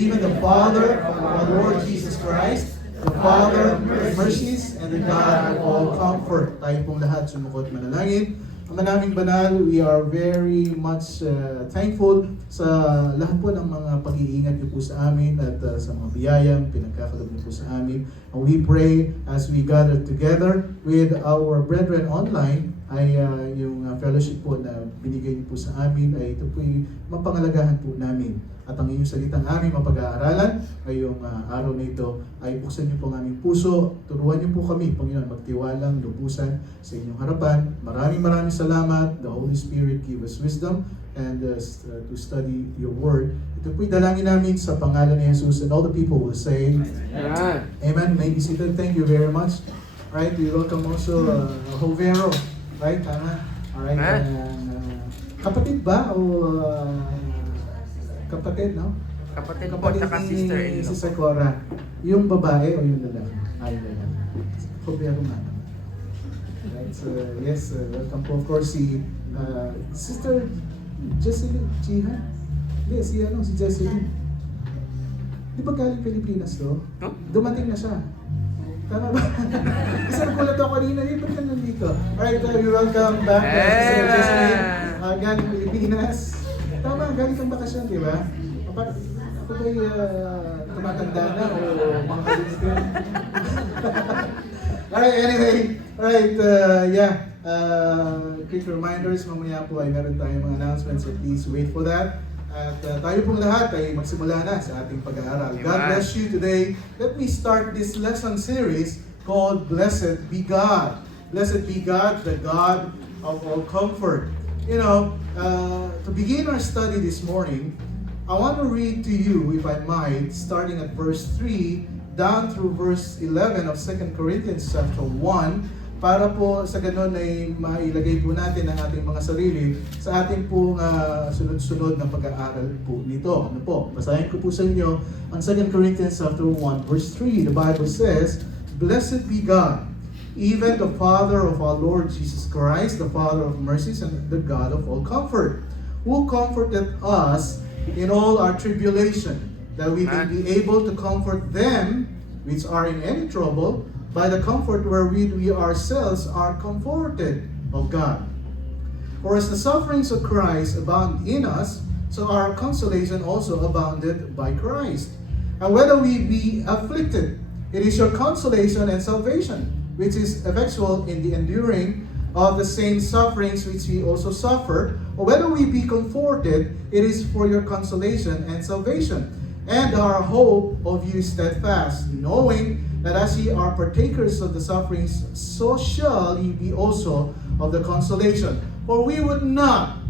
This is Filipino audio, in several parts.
even the Father of our Lord Jesus Christ, the Father of mercies, and the God of all comfort. Tayo pong lahat sumukot manalangin. Ama naming banal, we are very much thankful sa lahat po ng mga pag-iingat niyo po sa amin at sa mga biyayang pinagkakalob niyo po sa amin. And we pray as we gather together with our brethren online ay yung fellowship po na binigay niyo po sa amin ay ito po yung mapangalagahan po namin. At ang inyong salitang aming mapag-aaralan ngayong araw na ito ay buksan niyo po ang aming puso. Turuan niyo po kami, Panginoon, magtiwalang lubusan sa inyong harapan. Maraming salamat. The Holy Spirit give us wisdom and to study your word. Ito po'y dalangin namin sa pangalan ni Jesus, and all the people will say, Amen. Amen. May be seated. Thank you very much. Right, we welcome also Hovero. Right, tama? Alright, kapatid ba? O kapatid, no? Kapatid po, tsaka sister-in-law. Sister Cora. Yung babae o yung lalaki? Ay, lalaki. Hovero nga. Right, so yes, welcome po. Of course, si Sister Jesseline Jihan. Hindi, si Jesseline. Di ba galing Pilipinas to? Huh? Dumating na siya. Tama ba? Kasi nagulat ako kanina, ba't ka nandito? Alright, we welcome back Sister Jesseline. Galing Pilipinas. Tama, galing kang bakasyon, di ba? Ako ba'y tumatanda na o mga kalimutin? Alright, anyway. Alright, quick reminders, mamaya po ay meron tayong mga announcements, so please wait for that. At tayo pong lahat ay magsimula na sa ating pag-aaral. God bless you today. Let me start this lesson series called Blessed Be God. Blessed be God, the God of all comfort. You know, to begin our study this morning, I want to read to you, if I might, starting at verse 3 down through verse 11 of 2 Corinthians chapter 1, para po sa ganun ay mailagay po natin ang ating mga sarili sa ating pong sunod-sunod na pag-aaral po nito. Ano po? Basahin ko po sa inyo ang 2 Corinthians chapter 1 verse 3. The Bible says, Blessed be God, even the Father of our Lord Jesus Christ, the Father of mercies and the God of all comfort, who comforted us in all our tribulation, that we may be able to comfort them which are in any trouble, by the comfort wherewith we ourselves are comforted of God. For as the sufferings of Christ abound in us, so our consolation also abounded by Christ. And whether we be afflicted, it is your consolation and salvation, which is effectual in the enduring of the same sufferings which we also suffer, or whether we be comforted, it is for your consolation and salvation. And our hope of you steadfast, knowing that as ye are partakers of the sufferings, so shall ye be also of the consolation. For we would not,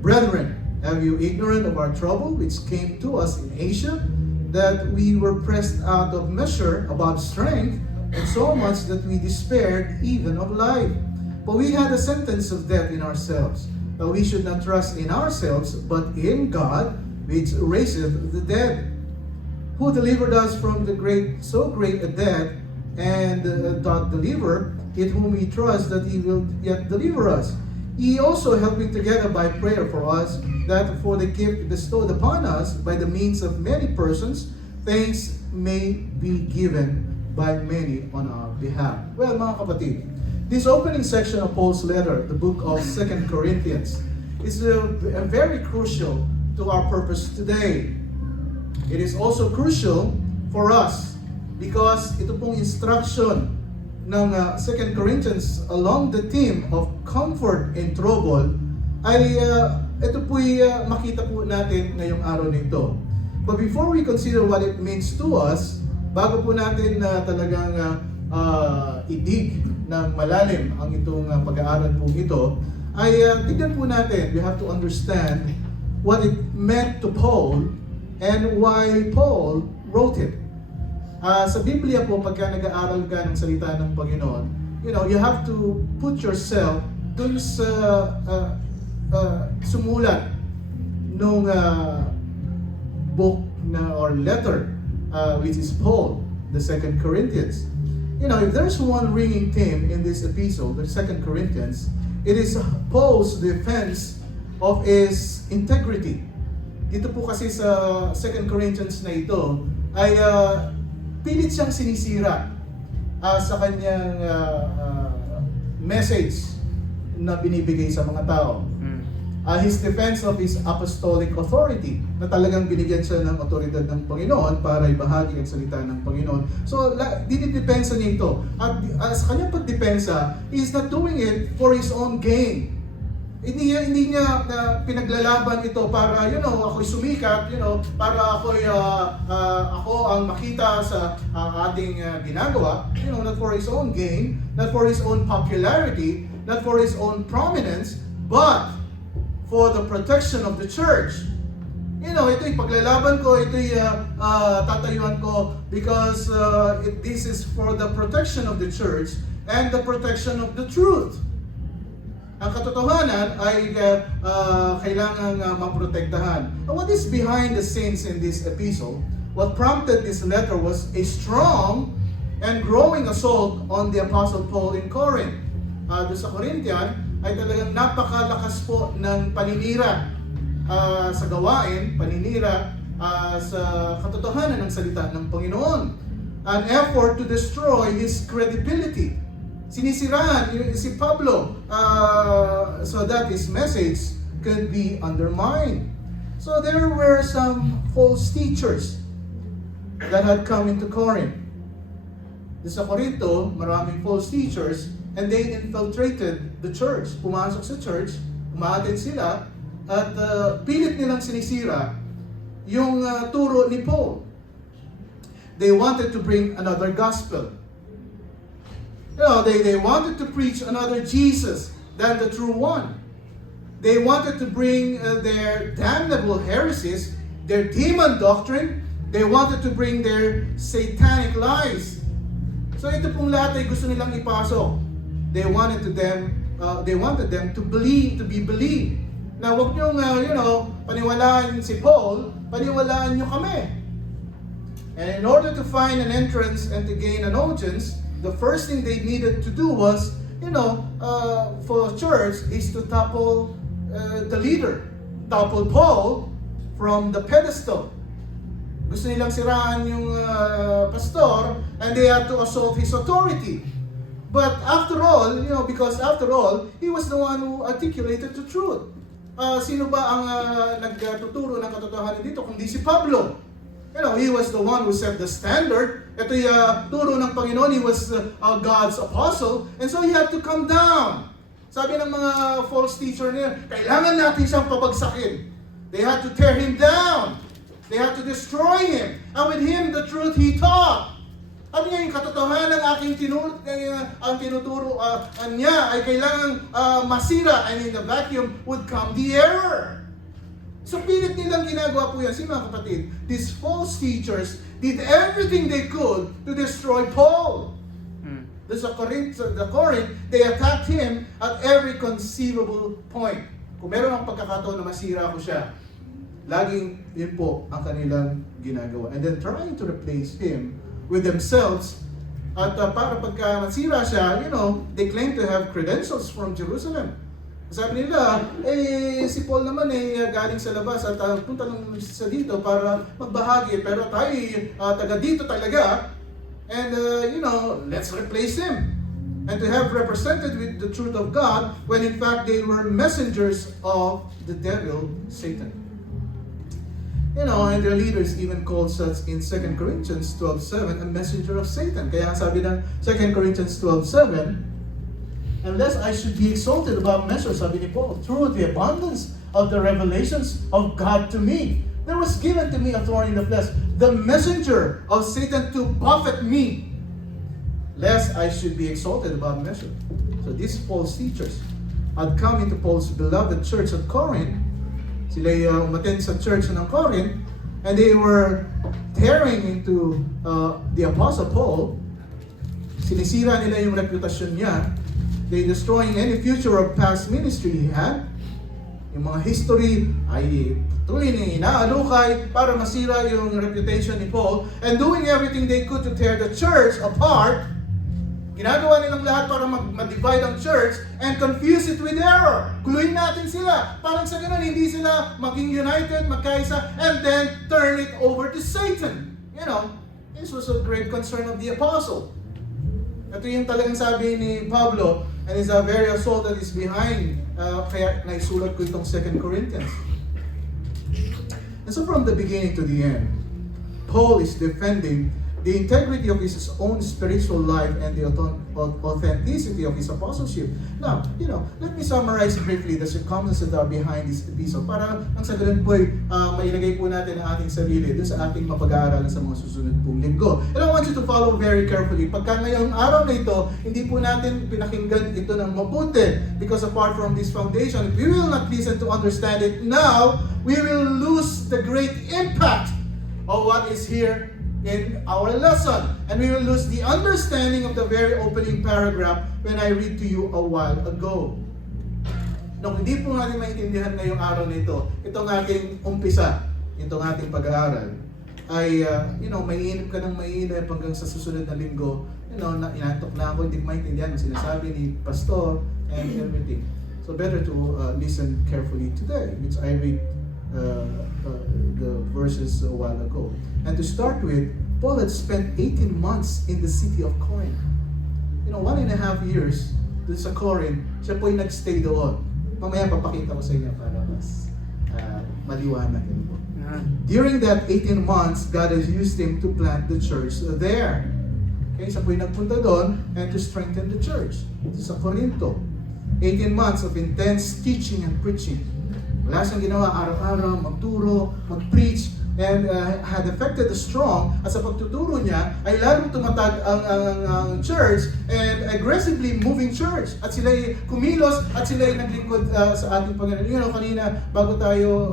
brethren, have you ignorant of our trouble which came to us in Asia, that we were pressed out of measure above strength, and so much that we despaired even of life. For we had a sentence of death in ourselves, that we should not trust in ourselves, but in God, which raiseth the dead, who delivered us from so great a death, and doth deliver it whom we trust that he will yet deliver us. Ye also helping together by prayer for us, that for the gift bestowed upon us by the means of many persons, thanks may be given by many on our behalf. Well, mga kapatid, this opening section of Paul's letter, the book of 2 Corinthians, is very crucial to our purpose today. It is also crucial for us because ito pong instruction ng 2 Corinthians along the theme of comfort in trouble ay ito po'y makita po natin ngayong araw nito. But before we consider what it means to us, bago po natin talagang idig ng malalim ang itong pag-aaral po ito, ay tignan po natin, we have to understand what it meant to Paul and why Paul wrote it. Sa Biblia po, pagka nag-aaral ka ng salita ng Panginoon, you have to put yourself dun sa sumulat nung book or letter, which is Paul, the 2 Corinthians. If there's one ringing theme in this epistle, the 2 Corinthians, it is Paul's defense of his integrity. dito po kasi sa 2 Corinthians na ito, ay pilit siyang sinisira sa kanyang message na binibigay sa mga tao. His defense of his apostolic authority, na talagang binigyan siya ng otoridad ng Panginoon para ibahagi ang salita ng Panginoon. So, dinidepensa niya ito. At sa kanyang pagdepensa, he is not doing it for his own gain. Hindi niya pinaglalaban ito para, ako'y sumikat, para ako ang makita sa ating ginagawa, not for his own gain, not for his own popularity, not for his own prominence, but for the protection of the church. Ito'y paglalaban ko, ito'y tatayuan ko because this is for the protection of the church and the protection of the truth. Ang katotohanan ay kailangang maprotektahan. What is behind the scenes in this epistle? What prompted this letter was a strong and growing assault on the Apostle Paul in Corinth. Doon sa Corinthian, ay talagang napakalakas po ng paninira sa gawain, paninira sa katotohanan ng salita ng Panginoon. An effort to destroy his credibility. Sinisiraan si Pablo so that his message could be undermined. So there were some false teachers that had come into Corinth. Sa Corinto, maraming false teachers, and they infiltrated the church. Pumasok sa church, umaatid sila, at pilit nilang sinisira yung turo ni Paul. They wanted to bring another gospel. They wanted to preach another Jesus than the true one. They wanted to bring their damnable heresies, their demon doctrine. They wanted to bring their satanic lies. So ito pong lahat ay gusto nilang ipasok. They wanted them to be believed. Now, wag niyong, paniwalaan si Paul, paniwalaan niyo kami. And in order to find an entrance and to gain an audience, the first thing they needed to do was, for church, is to topple the leader. Topple Paul from the pedestal. Gusto nilang siraan yung pastor, and they had to assault his authority. But after all, because after all, he was the one who articulated the truth. Sino ba ang nagtuturo ng katotohanan dito kundi si Pablo? He was the one who set the standard. Ito yung turo ng Panginoon. He was God's apostle. And so he had to come down. Sabi ng mga false teacher niya, kailangan natin siyang pabagsakin. They had to tear him down. They had to destroy him. And with him, the truth he taught. Sabi niya, yung katotohanan aking tinuturo niya ay kailangang masira. And in the vacuum would come the error. So pilit nilang ginagawa po yan. Mga kapatid, these false teachers did everything they could to destroy Paul. The Corinth, they attacked him at every conceivable point. Kung meron ang pagkakataon na masira ko siya, laging yun po ang kanilang ginagawa. And then trying to replace him with themselves. At para pagka masira siya, they claim to have credentials from Jerusalem. Sabi nila, si Paul naman galing sa labas at punta lang sa dito para magbahagi. Pero tayo taga dito talaga. And, let's replace him. And to have represented with the truth of God when in fact they were messengers of the devil, Satan. And their leaders even called such in 2 Corinthians 12:7 a messenger of Satan. Kaya sabi ng 2 Corinthians 12:7, unless I should be exalted above measure, sabi ni Paul, through the abundance of the revelations of God to me. There was given to me a thorn in the flesh, the messenger of Satan to buffet me, lest I should be exalted above measure. So these false teachers had come into Paul's beloved church at Corinth. Sila umattend sa church ng Corinth, and they were tearing into the Apostle Paul. Sinisira nila yung reputasyon niya. They destroying any future of past ministry he had. Yung mga history ay tuloy na inaalukay para masira yung reputation ni Paul, and doing everything they could to tear the church apart. Ginagawa nilang lahat para mag-divide ang church and confuse it with error. Guluhin natin sila. Parang sa ganun, hindi sila maging united, magkaisa, and then turn it over to Satan. You know, this was a great concern of the apostle. Ito yung talagang sabi ni Pablo, and is a very assault that is behind, kaya naisulat ko itong 2 Corinthians. And so from the beginning to the end, Paul is defending the integrity of his own spiritual life and the authenticity of his apostleship. Now, let me summarize briefly the circumstances that are behind this episode para ang sa ganun po ay mailagay po natin ang ating sarili dun sa ating mapag-aaralan sa mga susunod pong linggo. And I want you to follow very carefully. Pagka ngayong araw na ito, hindi po natin pinakinggan ito ng mabuti because apart from this foundation, if we will not listen to understand it now, we will lose the great impact of what is here in our lesson. And we will lose the understanding of the very opening paragraph when I read to you a while ago. Nung hindi po natin maintindihan ngayong araw na ito, itong ating umpisa, itong ating pag-aaral, ay, mainip ka ng mainip hanggang sa susunod na linggo, inaantok na ako, hindi ko maintindihan ang sinasabi ni Pastor and everything. So better to listen carefully today, which I read the verses a while ago. And to start with, Paul had spent 18 months in the city of Corinth. 1.5 years doon sa Corinth, siya po yung nagstay doon. Mamaya papakita ko sa inyo para mas maliwanag yun po. During that 18 months, God has used him to plant the church there. Okay, siya po yung nagpunta doon and to strengthen the church sa Corinto. 18 months of intense teaching and preaching. Wala siyang ginawa araw-araw, magturo, mag-preach, and had affected the strong. At sa pagtuturo niya, ay lalong tumatag ang church and aggressively moving church. At sila'y kumilos at sila'y naglingkod sa ating Panginoon. Kanina, bago tayo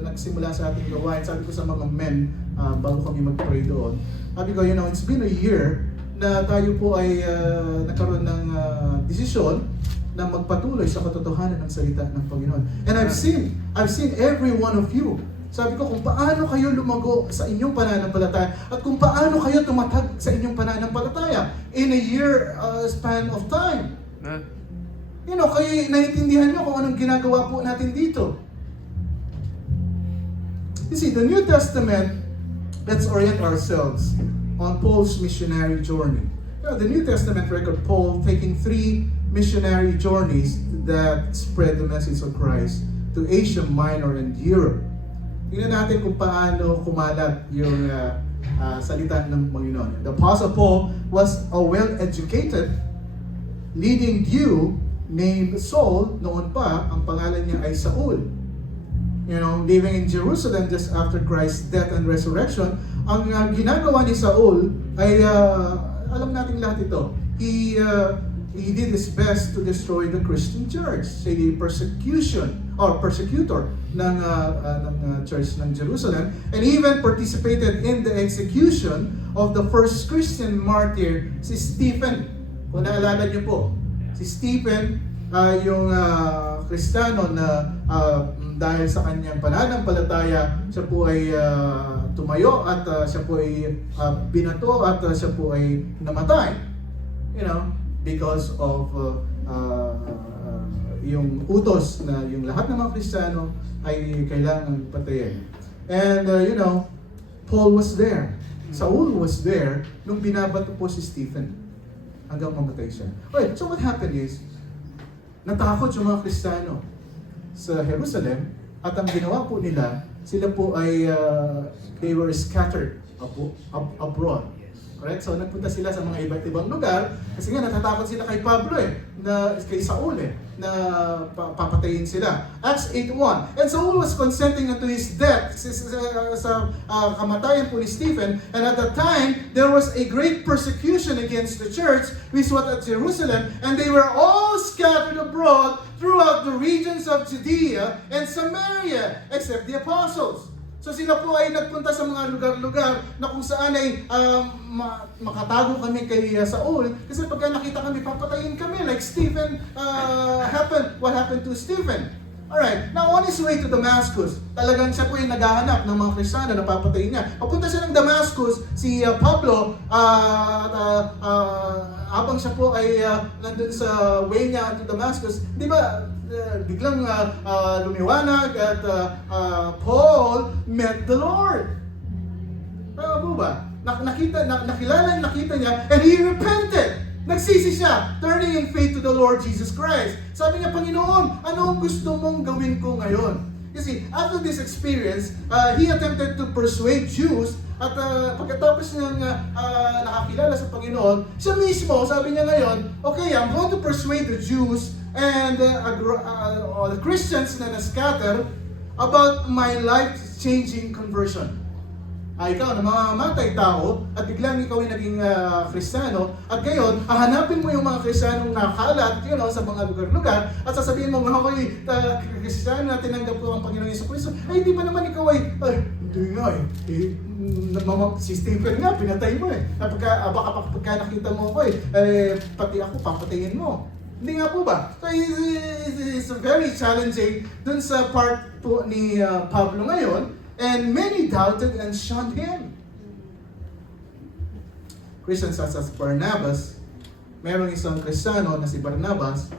nagsimula sa ating gawain, sabi ko sa mga men, bago kami mag-pray doon, sabi ko, it's been a year na tayo po ay nagkaroon ng desisyon na magpatuloy sa katotohanan ng salita ng Panginoon. And I've seen every one of you. Sabi ko kung paano kayo lumago sa inyong pananampalataya at kung paano kayo tumatag sa inyong pananampalataya in a year span of time. Kayo naiintindihan nyo kung anong ginagawa po natin dito. You see, the New Testament, let's orient ourselves on Paul's missionary journey. The New Testament record Paul taking 3 missionary journeys that spread the message of Christ to Asia Minor and Europe. Tingnan natin kung paano kumalat yung salita ng Panginoon. The Apostle Paul was a well-educated leading Jew named Saul. Noon pa, ang pangalan niya ay Saul. Living in Jerusalem just after Christ's death and resurrection. Ang ginagawa ni Saul ay, alam natin lahat ito, he did his best to destroy the Christian church. Siya yung persecutor ng church ng Jerusalem, and even participated in the execution of the first Christian martyr, si Stephen. Kung naalala niyo po, si Stephen, yung Kristiyano na dahil sa kanyang pananampalataya, siya po ay tumayo at siya po ay binato at siya po ay namatay. Because of yung utos na yung lahat ng mga Kristiyano ay kailangan patayin. And Paul was there. Saul was there nung binabato po si Stephen hanggang mamatay siya. Okay, so what happened is, natakot yung mga Kristiyano sa Jerusalem at ang ginawa po nila, sila po ay they were scattered abroad. Correct? So nagpunta sila sa mga iba't ibang lugar kasi nga natatakot sila kay Pablo kay Saul na papatayin sila. Acts 8:1. And Saul was consenting unto his death sa kamatayan po ni Stephen, and at that time there was a great persecution against the church which was at Jerusalem, and they were all scattered abroad throughout the regions of Judea and Samaria except the apostles. So sila po ay nagpunta sa mga lugar-lugar na kung saan ay makatago kami kay Saul. Kasi pagka nakita kami, papatayin kami. Like Stephen, what happened to Stephen? Alright, now on his way to Damascus, talagang siya po yung naghahanap ng mga Kristiyano na papatayin niya. Papunta siya ng Damascus, si Pablo, habang siya po ay nandun sa way niya to Damascus, di ba, biglang lumiwanag at Paul met the Lord. Tama po ba? Nakilala niya, and he repented. Nagsisi siya, turning in faith to the Lord Jesus Christ. Sabi niya, Panginoon, ano ang gusto mong gawin ko ngayon? You see, after this experience, he attempted to persuade Jews at pagkatapos niyang nakakilala sa Panginoon, siya mismo, sabi niya ngayon, okay, I'm going to persuade the Jews and the Christians na na-scatter about my life-changing conversion. Ikaw na mamamatay tao at biglang ikaw ay naging Kristiyano at ngayon, hahanapin mo yung mga Kristiyanong nakalat sa mga lugar-lugar at sasabihin mo, ako'y Kristiyano na tinanggap ko ang Panginoon Yesu Cristo. Ay, hindi pa naman ikaw ay, hindi nga si Stephen nga, pinatay mo baka pagka nakita mo ako pati ako, papatayin mo. Hindi nga po ba? So it's very challenging dun sa part po ni Pablo ngayon. And many doubted and shunned him. Christians such as Barnabas, merong isang Kristiyano na si Barnabas,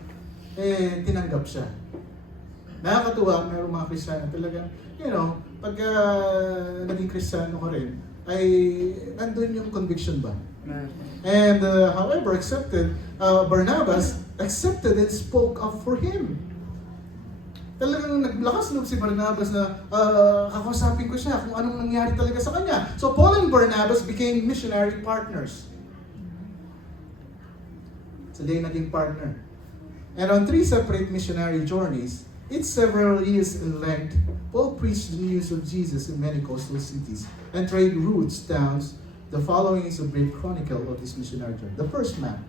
tinanggap siya. Nakakatuwa, merong mga Kristiyano talaga, pagka naging Kristiyano ka rin, ay nandun yung conviction ba? And however, Barnabas accepted and spoke up for him. Talagang naglakas loob si Barnabas na kakausapin ko siya kung anong nangyari talaga sa kanya. So Paul and Barnabas became missionary partners. Sila yung naging partner. And on 3 separate missionary journeys, each several years in length, Paul preached the news of Jesus in many coastal cities and trade routes, towns. The following is a brief chronicle of this missionary journey. The first map.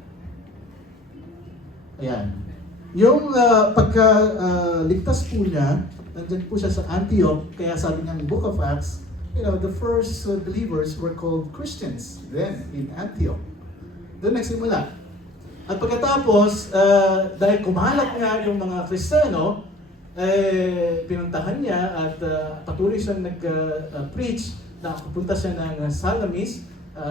Ayan. Yung pagka-ligtas po niya, nandyan po siya sa Antioch, kaya sabi niya ng Book of Acts, the first believers were called Christians then in Antioch. Doon nagsimula. At pagkatapos, dahil kumalat nga yung mga Kristiyano, pinuntahan niya at patuloy siyang nag-preach na pupunta siya ng Salamis,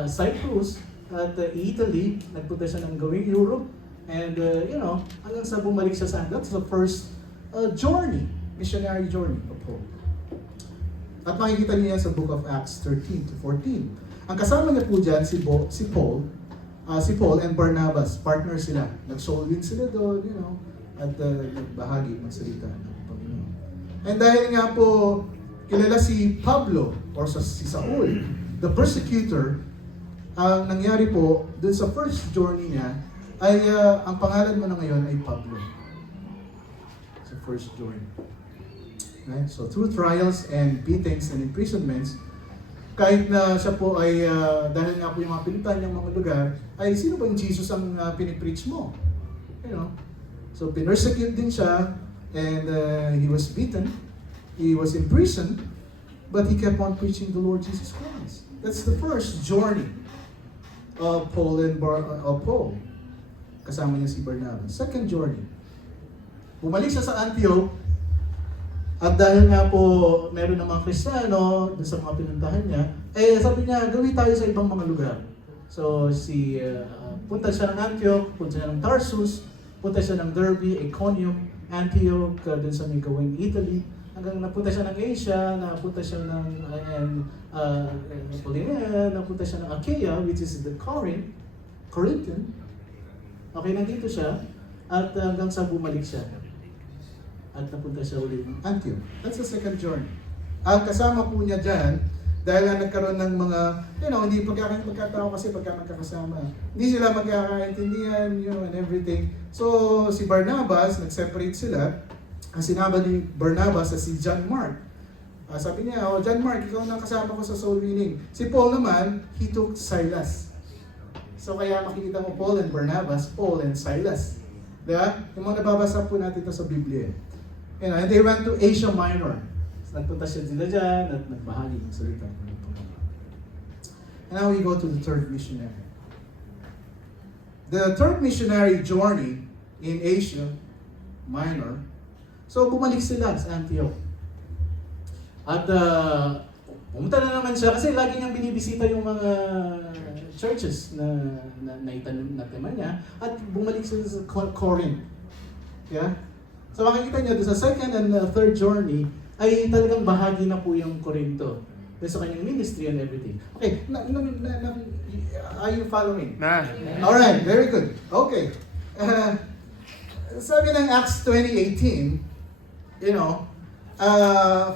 Cyprus, at Italy, nagpunta siya ng gawing Europe, and hanggang sa bumalik siya sa that's the first journey, missionary journey of Paul. At makikita niyo yan sa Book of Acts 13 to 14. Ang kasama niya po dyan si Paul and Barnabas, partner sila. Nag-soul win sila doon, at nagbahagi ng salita ng Panginoon. And dahil nga po kilala si Pablo or si Saul, the persecutor, ang nangyari po dun sa first journey niya ay ang pangalan mo na ngayon ay Pablo. Sa first journey. Right? So through trials and beatings and imprisonments, kahit na siya po ay dahil nga po yung mga pinuntahan niyang mga lugar, ay sino ba yung Jesus ang pinipreach mo? So pinersecute din siya and he was beaten, he was imprisoned, but he kept on preaching the Lord Jesus Christ. That's the first journey of Paul and Paul. Kasama niya si Barnabas. Second journey. Bumalik siya sa Antioch at dahil nga po meron ng mga Kristiyano sa mga pinuntahan niya, sabi niya, gawin tayo sa ibang mga lugar. So punta siya ng Antioch, punta siya ng Tarsus, punta siya ng Derbe, Iconium, Antioch, dun sa may gawing Italy, hanggang napunta siya ng Asia, napunta siya ng napunta siya ng Achaia, which is the Corinthian. Okay, nandito siya at hanggang sa bumalik siya at napunta siya ulit ng Antioch. That's the second journey. At kasama po niya dyan, dahil nga nagkaroon ng mga, hindi pagkakatao kasi pagka magkakasama. Hindi sila magkakaintindihan, and everything. So, si Barnabas, nag-separate sila. Ang sinama ni Barnabas si John Mark. Sabi niya, John Mark, ikaw na kasama ko sa soul winning. Si Paul naman, he took Silas. So kaya makikita mo Paul and Barnabas, Paul and Silas. Diba? Yung mga nababasa po natin ito sa Biblia. And they went to Asia Minor. So, nagpunta sila dyan at nagbahagi ng salita. And now we go to the third missionary. The third missionary journey in Asia Minor So bumalik sila sa Antioch. At pumunta na naman siya kasi lagi niyang binibisita yung mga churches na itanim niya at bumalik sila sa Corinth. Yeah? So makikita niyo sa second and third journey ay talagang bahagi na po yung Corinto. Sa kanyang ministry and everything. Okay, are you following? Alright, very good. Okay. Sabi ng Acts 20:18,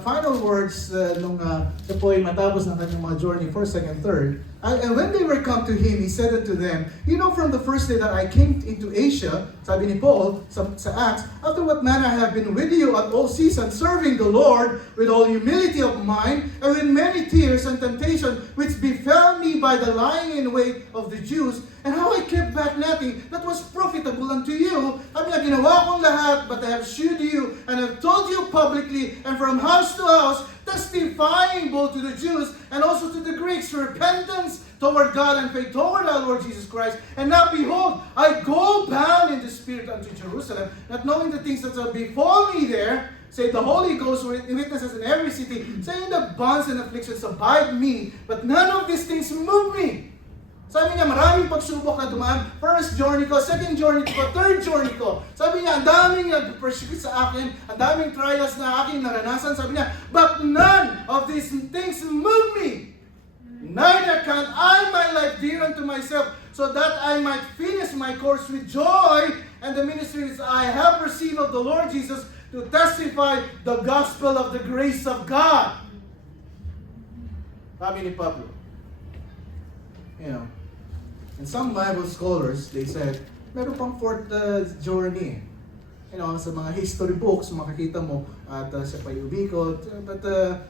final words nung siya po ay matapos ng kanyang mga journey, first, second, third. And when they were come to him, he said unto them, from the first day that I came into Asia, sabi ni Paul sa Acts, after what manner I have been with you at all seasons, serving the Lord with all humility of mind, and with many tears and temptation, which befell me by the lying in wait of the Jews, and how I kept back nothing that was profitable unto you. Ginawa kong lahat, but I have shewed you, and have told you publicly, and from house to house, testifying both to the Jews and also to the Greeks repentance toward God and faith toward our Lord Jesus Christ. And now behold, I go bound in the Spirit unto Jerusalem, not knowing the things that shall befall me there, say the Holy Ghost witnesses in every city, saying the bonds and afflictions abide me, but none of these things move me. Sabi niya, maraming pagsubok na dumaan. First journey ko, second journey ko, third journey ko. Sabi niya, ang daming nag-persecute sa akin, ang daming trials na aking naranasan. Sabi niya, but none of these things move me. Neither can I my life dear unto myself, so that I might finish my course with joy, and the ministries I have received of the Lord Jesus, to testify the gospel of the grace of God. Sabi ni Pablo. And some Bible scholars, they said, meron pang fourth journey. Sa mga history books, makikita mo, at siya pa'y ubikot. But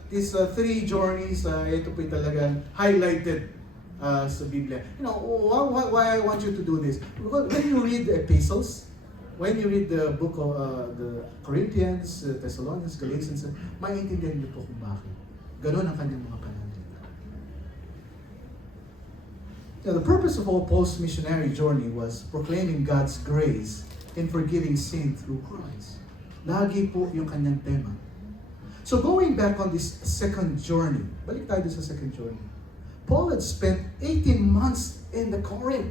these three journeys, ito po'y talagang highlighted sa Biblia. Why I want you to do this? Because when you read the epistles, when you read the book of the Corinthians, Thessalonians, Galatians, maintindihan niyo po kung bakit. Ganon ang kanyang mga pananalita. Now, the purpose of all Paul's missionary journey was proclaiming God's grace in forgiving sin through Christ. Lagi po yung kanyang tema. So going back on this second journey, balik tayo sa second journey. Paul had spent 18 months in the Corinth.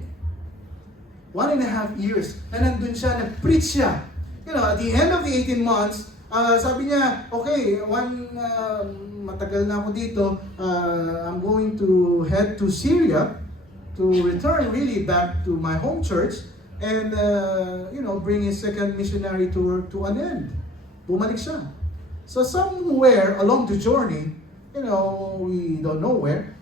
1.5 years na nandun siya, nag-preach siya. At the end of the 18 months, sabi niya, okay, matagal na ako dito, I'm going to head to Syria, to return really back to my home church and bring his second missionary tour to an end. Bumalik siya. So somewhere along the journey, we don't know where,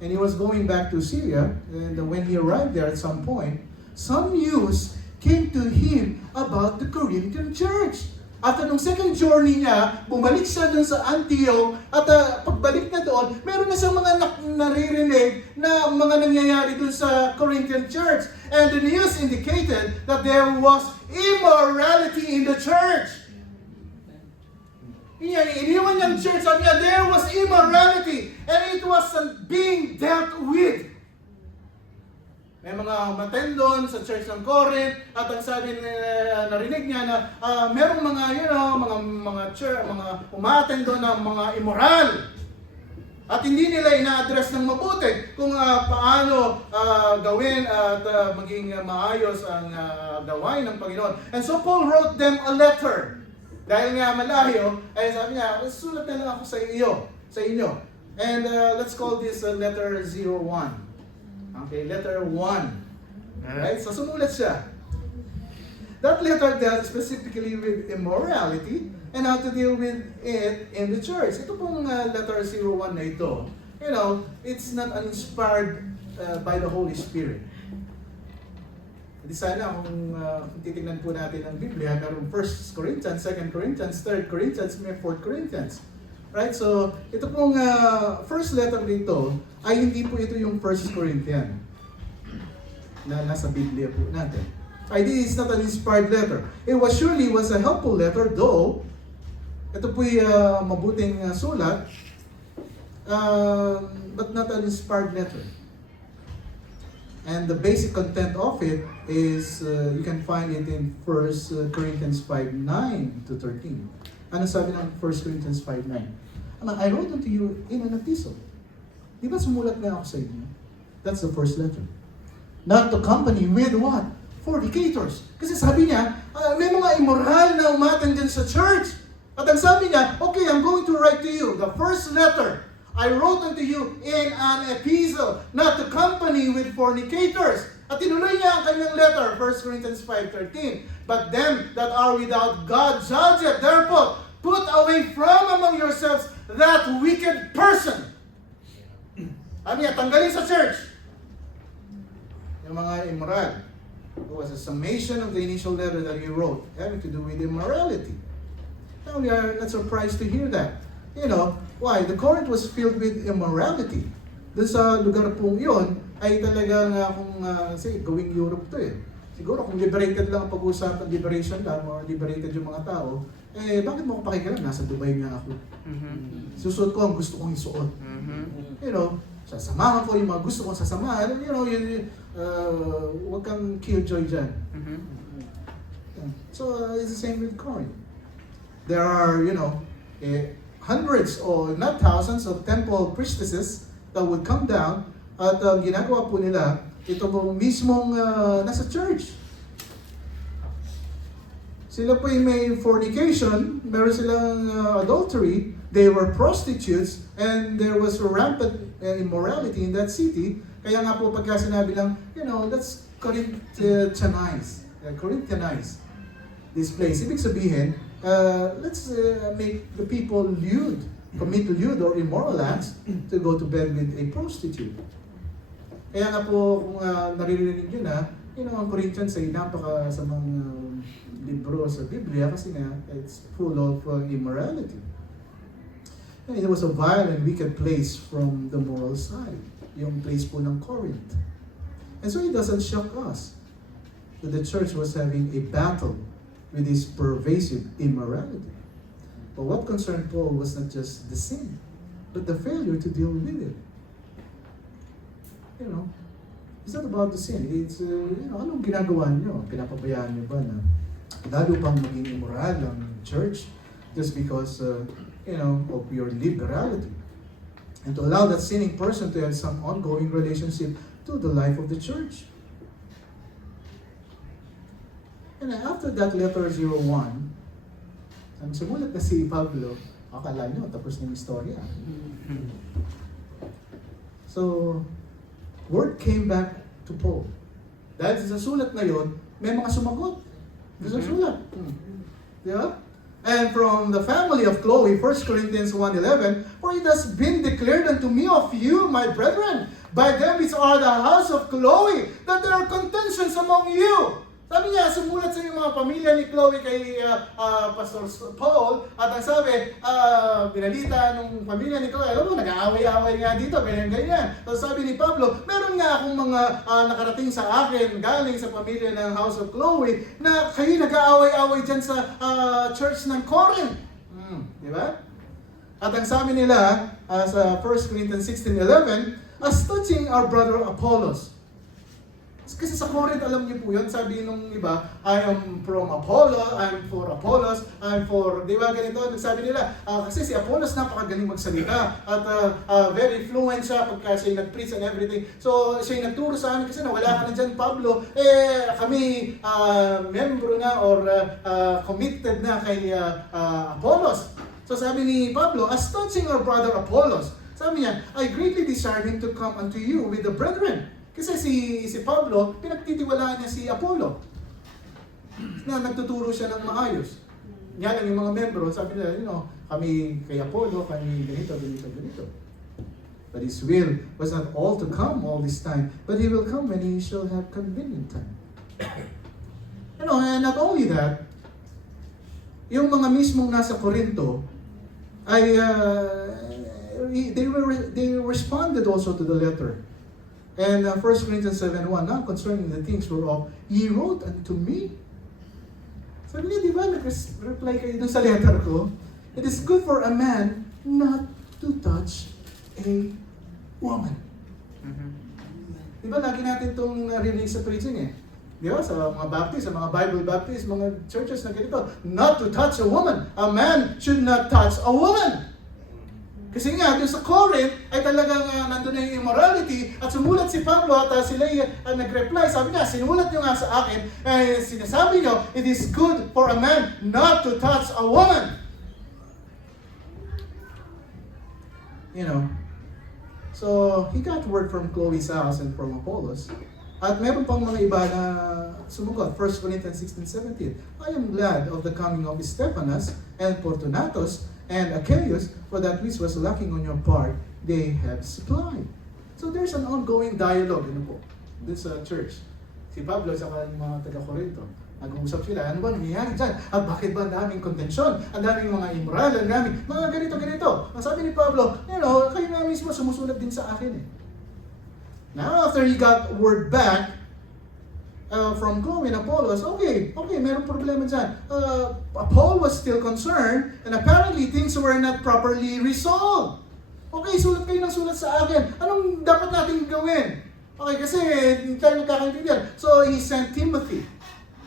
and he was going back to Syria, and when he arrived there at some point, some news came to him about the Corinthian church. After nung second journey niya, bumalik siya dun sa Antioch at pagbalik na doon, meron na siyang mga naririnig na mga nangyayari dun sa Corinthian church. And the news indicated that there was immorality in the church. Iniwan niyang church, sabi niya, there was immorality and it wasn't being dealt with. May mga matendon sa church ng Corinth at ang sabi narinig niya na merong mga mga umatendo ng mga immoral. At hindi nila ina-address ng mabuti kung paano gawin at maging maayos ang gawain ng Panginoon. And so Paul wrote them a letter. Dahil nga malayo, ay sabi niya, sulat na lang ako sa inyo. And let's call this letter 01. Okay, letter 1. Right? So sumulat siya. That letter dealt specifically with immorality and how to deal with it in the church. Ito pong letter 01 na ito, it's not uninspired by the Holy Spirit. Hindi sana kung titignan po natin ang Biblia, meron 1 Corinthians, 2 Corinthians, 3 Corinthians, may 4 Corinthians. Right? So, ito pong first letter dito, ay hindi po ito yung 1 Corinthian na nasa Biblia po natin. This is not an inspired letter. It surely was a helpful letter, though ito po yung mabuting sulat, but not an inspired letter. And the basic content of it is, you can find it in 1 Corinthians 5:9 to 13. Ano sabi ng 1 Corinthians 5:9? I wrote unto you in an epistle. Di ba sumulat nga ako sa inyo? That's the first letter. Not to company with what? Fornicators. Kasi sabi niya, may mga immoral na umaten dyan sa church. At ang sabi niya, okay, I'm going to write to you the first letter. I wrote unto you in an epistle, not to company with fornicators. At tinuloy niya ang kanyang letter, 1 Corinthians 5:13. But them that are without God judge it. Therefore, put away from among yourselves that wicked person. Ano niya, tanggalin sa church. Yung mga immoral. It was a summation of the initial letter that he wrote, having to do with immorality. Now we are not surprised to hear that. You know, why? The Corinth was filled with immorality. Doon sa lugar pong yun, ay talagang sige, going Europe to eh. Siguro kung liberated lang ang pag-uusapan, liberation lang, or liberated yung mga tao, eh bakit mo ko pakikilam? Nasa Dubai nga ako. Susuot ko ang gusto kong isuot. You know, sasamahan ko yung mga gusto kong sasamahan. You know, huwag kang killjoy dyan. So, it's the same with Corinth. There are, you know, hundreds or not thousands of temple priestesses that would come down at ginagawa po nila ito po mismong nasa church. Sila po yung may fornication, meron silang adultery, they were prostitutes, and there was rampant immorality in that city. Kaya nga po pagka sinabi lang, you know, let's Corinthianize this place. Ibig sabihin, let's make the people lewd, commit lewd or immoral acts to go to bed with a prostitute. Kaya nga po, kung naririnig nyo na, ang Corinthians ay napakasamang libro sa Biblia kasi nga, it's full of immorality. And it was a vile and wicked place from the moral side, yung place po ng Corinth. And so it doesn't shock us that the church was having a battle with this pervasive immorality. But what concerned Paul was not just the sin, but the failure to deal with it. You know, it's not about the sin. It's, anong ginagawa nyo? Pinapabayaan nyo ba na lalo pang maging immoral ang church just because, of your liberality? And to allow that sinning person to have some ongoing relationship to the life of the church. And after that letter 01, ang sumulat na si Pablo, akala nyo, tapos na yung istorya. So, word came back to Paul. Dahil sa sulat na yon, may mga sumagot. Sa sulat. Di ba? And from the family of Chloe, 1 Corinthians 1:11, for it has been declared unto me of you, my brethren, by them which are the house of Chloe, that there are contentions among you. Sabi niya, sumulat sa mga pamilya ni Chloe kay Pastor Paul, at ang sabi, binalita nung pamilya ni Chloe, alam mo, nag-aaway-aaway nga dito, ganyan-ganyan. So sabi ni Pablo, meron nga akong mga nakarating sa akin, galing sa pamilya ng House of Chloe, na kayo nag-aaway-aaway dyan sa church ng Corinth. Di ba? At ang sabi nila, sa 1 Corinthians 16:11, as touching our brother Apollos. Kasi sa Corinth, alam niyo po yun, sabi nung iba, I am from Apollo, I'm for Apollos, I'm for, di ba ganito, sabi nila, kasi si Apollos napakagaling magsalita, at very fluent siya pagka siya nag-preach and everything. So, siya yung nagturo sa amin kasi nawala ka na dyan, Pablo, kami membro na or committed na kay Apollos. So sabi ni Pablo, as touching our brother Apollos, sabi niya, I greatly desire him to come unto you with the brethren. Kasi si Pablo, pinagtitiwalaan niya si Apollo. Na nagtuturo siya ng maayos. Yan lang yung mga membro, sabi nila, kami kay Apollo, kami ganito. But his will was not all to come all this time, but he will come when he shall have convenient time. And not only that, yung mga mismong nasa Corinto, ay they responded also to the letter. And 1 Corinthians 7:1, now concerning the things whereof ye wrote unto me. Sabi niya, di ba, nag-reply kayo dun sa letter ko? It is good for a man not to touch a woman. Di ba lagi natin itong narinig sa preaching eh. Di ba? Sa mga Baptist, sa mga Bible Baptist, mga churches na ganito. Not to touch a woman. A man should not touch a woman. Kasi nga, doon sa Corinth ay talagang nandun na yung immorality at sumulat si Pablo at sila nag-reply. Sabi niya, sinulat niyo nga sa akin, sinasabi niyo, it is good for a man not to touch a woman. You know, so he got word from Chloe's house and from Apollos. At meron pang mga iba na sumugot. 1 Corinthians 16:17. I am glad of the coming of Stephanas and Fortunatus and Achilles, for that which was lacking on your part, they have supplied. So there's an ongoing dialogue, ano po, this church. Si Pablo sa yung mga taga-Corinto, nag-uusap sila, ano ba nangyayari dyan? At bakit ba ang daming kontensyon? Ang daming mga immoral, ang daming mga ganito. Ang sabi ni Pablo, you know, kayo na mismo sumusulat din sa akin eh. Now, after he got word back from Chloe and Apollos, okay, merong problema dyan. Paul was still concerned and apparently things were not properly resolved. Okay, sulat kayo ng sulat sa akin. Anong dapat natin gawin? Okay, kasi tayo nagkakaintindihan. So, he sent Timothy.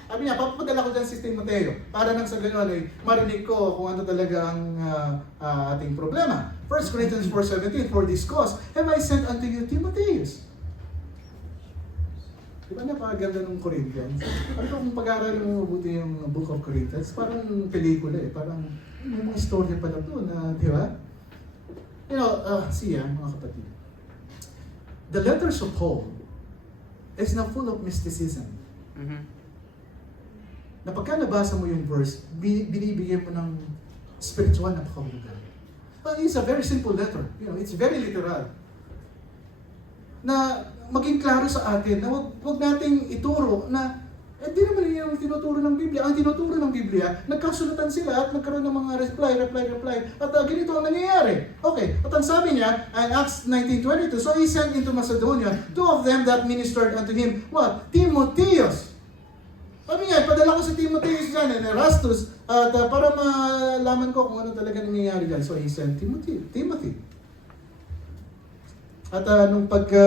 Sabi niya, papapadala ko dyan si Timoteo para nang sa gano'n ay marinig ko kung ano talaga ang ating problema. 1 Corinthians 4:17, for this cause have I sent unto you Timotheus. Di ba napakaganda ng Corinthians? Ano kung pag-aaralan mo mabuti yung Book of Corinthians, parang pelikula eh. Parang may mga story pala doon na, di ba? You know, mga kapatid. The letters of Paul is now full of mysticism. Mhm. Na pagka nabasa mo yung verse, binibigyan mo ng spiritual na pakahulugan. Well, it's a very simple letter. You know, it's very literal. Na maging klaro sa atin na wag nating ituro na di naman yung tinuturo ng Biblia. Ang tinuturo ng Biblia, nagkasulatan sila at nagkaroon ng mga reply. At ganito ang nangyayari. Okay, at ang sabi niya, in Acts 19:22, so he sent into Macedonia 2 of them that ministered unto him, what? Timotheus. Sabi niya, padala ko si Timotheus dyan, and Erastus, at para malaman ko kung ano talaga nangyayari dyan. So he sent Timothy. At nung pag-send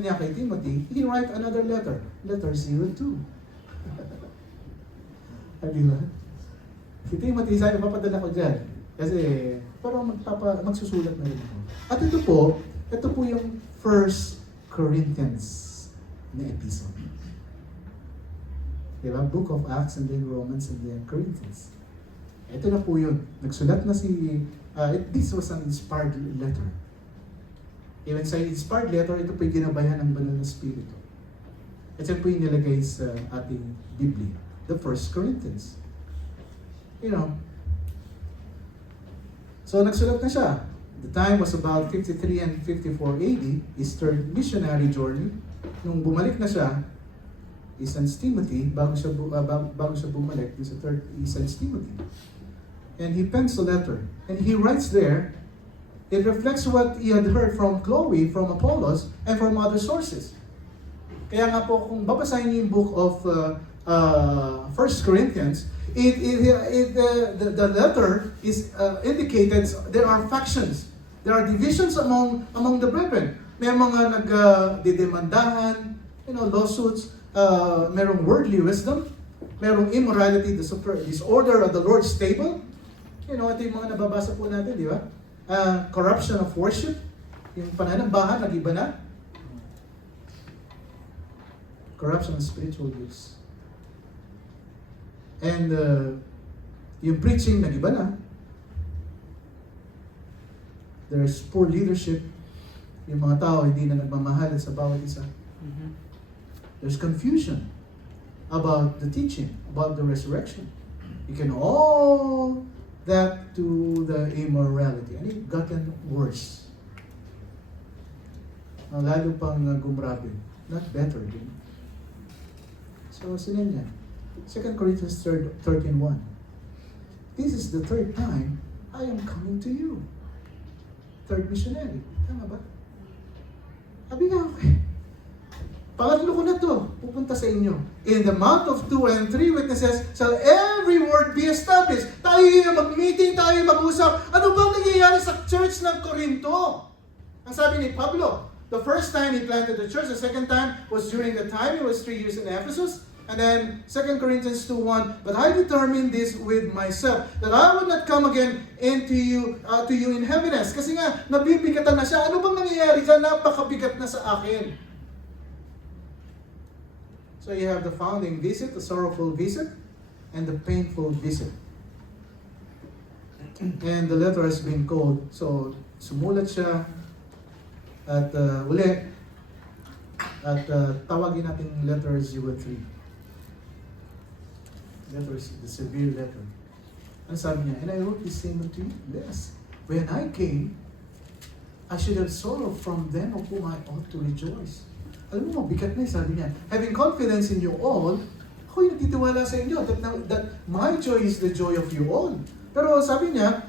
niya kay Timothy, he write another letter. Letter 02. Di ba? Si Timothy, sabi, papadala ko dyan. Kasi, parang magsusulat na rin ako. At ito po yung 1 Corinthians na episode. Diba? Book of Acts and then Romans and then Corinthians. Ito na po yun. Nagsulat na this was an inspired letter. Even sa inspired letter, ito po yung ginabayan ng banal na spirito. Ito po yung nilagay sa ating Biblia. The 1 Corinthians. You know. So nagsulat na siya. The time was about 53 and 54 AD, his third missionary journey. Nung bumalik na siya, he sends Timothy, bago siya bumalik, he sends Timothy. And he pens a letter. And he writes there, it reflects what he had heard from Chloe, from Apollos, and from other sources. Kaya nga po, kung babasahin niyo yung book of 1 Corinthians, the letter is indicated there are factions. There are divisions among the brethren. May mga nagdidemandahan, lawsuits, merong worldly wisdom, merong immorality, disorder of the Lord's table. Ito yung mga nababasa po natin, di ba? Corruption of worship, yung pananambahan, nag-iba na. Corruption of spiritual gifts. And yung preaching, nag-iba na. There's poor leadership. Yung mga tao, hindi na nagmamahal sa bawat isa. Mhm. There's confusion about the teaching, about the resurrection. You can all that to the immorality. And it gotten worse. Lalo pang gumrabe. Not better. Din. So, sino niya? 2 Corinthians 13:1. This is the third time I am coming to you. Third missionary. Tama ba? Sabi nga, pangatlo ko na to, pupunta sa inyo. In the mouth of 2 and 3 witnesses, shall every word be established. Tayo yung mag-meeting, tayo yung mag-usap. Ano bang nangyayari sa church ng Corinto? Ang sabi ni Pablo, The first time he planted the church, the second time was during the time he was 3 years in Ephesus. And then 2 Corinthians 2:1, but I determined this with myself, that I would not come again into you to you in heaviness. Kasi nga, nabibigatan na siya. Ano bang nangyayari dyan? Napakabigat na sa akin. So you have the founding visit, the sorrowful visit, and the painful visit. And the letter has been called. So, sumulat siya at uli. At tawagin natin letter 03. Letter, the severe letter. Ano sabi niya? And I wrote this same unto you. Yes. When I came, I should have sorrow from them of whom I ought to rejoice. Alam mo, bigat na sabi niya. Having confidence in you all, ako'y nagtitiwala sa inyo that my joy is the joy of you all. Pero sabi niya,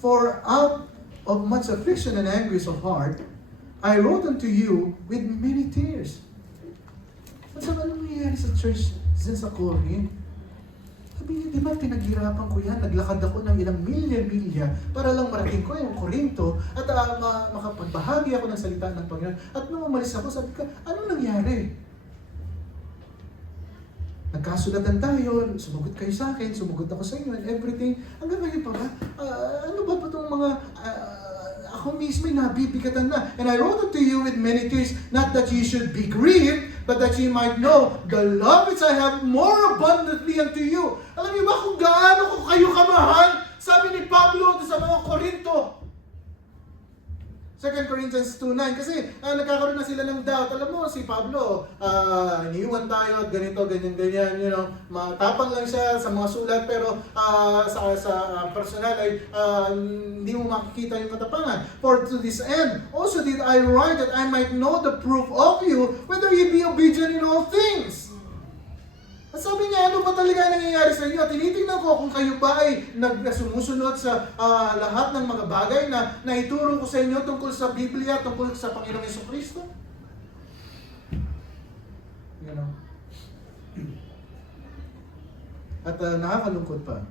for out of much affliction and anguish of heart, I wrote unto you with many tears. At sabi, anong nangyayari sa church dyan sa Corinth? Sabi niya, di ba pinaghirapan ko yan, naglakad ako ng ilang milya-milya para lang marating ko yung Corinto at makapagbahagi ako ng salita ng Panginoon. At nung umalis ako, sabi ko, anong nangyari? Nagkasulatan tayo, sumagot kayo sa akin, sumagot ako sa inyo and everything. Hanggang ngayon pa ba? Ano ba itong mga... ako mismo ay nabibigatan na. And I wrote it to you with many tears, not that you should be grieved, but that you might know the love which I have more abundantly unto you. Alam niyo ba kung gaano ko kayo kamahal? Sabi ni Pablo sa mga Korinto. 2 Corinthians 2:9. Kasi nagkakaroon na sila ng doubt. Alam mo, si Pablo, iniwan tayo at ganito, ganyan, you know. Matapang lang siya sa mga sulat, pero sa personal ay hindi mo makikita yung katapangan. For to this end, also did I write that I might know the proof of you, whether you be obedient in all things. At sabi niya, ano ba talaga nangyayari sa inyo? Tinitingnan ko kung kayo ba ay sumusunod sa lahat ng mga bagay na naituro ko sa inyo tungkol sa Biblia, tungkol sa Panginoong Jesucristo. You know? At nakakalungkot pa.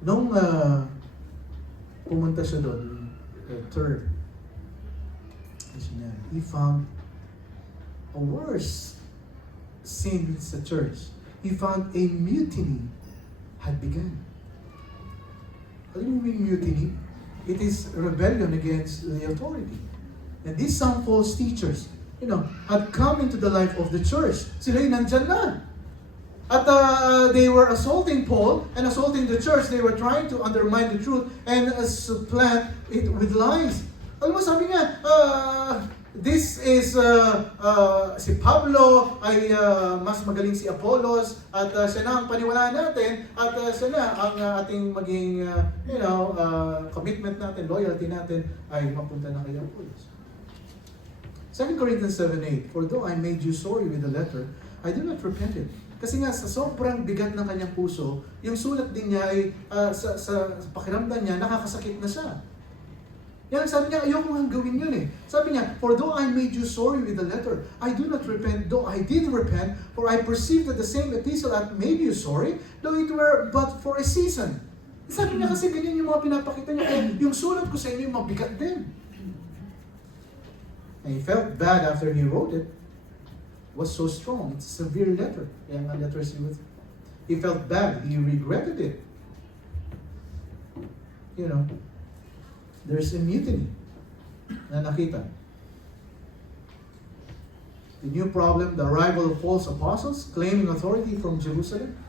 Nung pumunta siya doon, third, he found a worse sin sa church. He found a mutiny had begun. What do you mean mutiny? It is rebellion against the authority. And these some false teachers, you know, had come into the life of the church. Sila'y nandyan na. At they were assaulting Paul and assaulting the church. They were trying to undermine the truth and supplant it with lies. Alam mo, sabi niya, this is, si Pablo ay mas magaling si Apollos at siya na ang paniwalaan natin at siya na ang ating maging, commitment natin, loyalty natin ay mapunta na kay Apollos. 2 Corinthians 7:8, for though I made you sorry with the letter, I do not repent it. Kasi nga sa sobrang bigat ng kanyang puso, yung sulat din niya ay sa pakiramdam niya, nakakasakit na siya. Yan, sabi niya, ayoko nga gawin yun eh. Sabi niya, for though I made you sorry with the letter, I do not repent, though I did repent, for I perceived that the same epistle had made you sorry, though it were but for a season. Sabi niya kasi ganyan yung mga pinapakita niya, kaya yung sulat ko sa inyo, mabigat din. And he felt bad after he wrote it. It was so strong. It's a severe letter. Kaya nga letter si Ruth. He felt bad. He regretted it. You know, there's a mutiny na nakita. The new problem, the arrival of false apostles claiming authority from Jerusalem.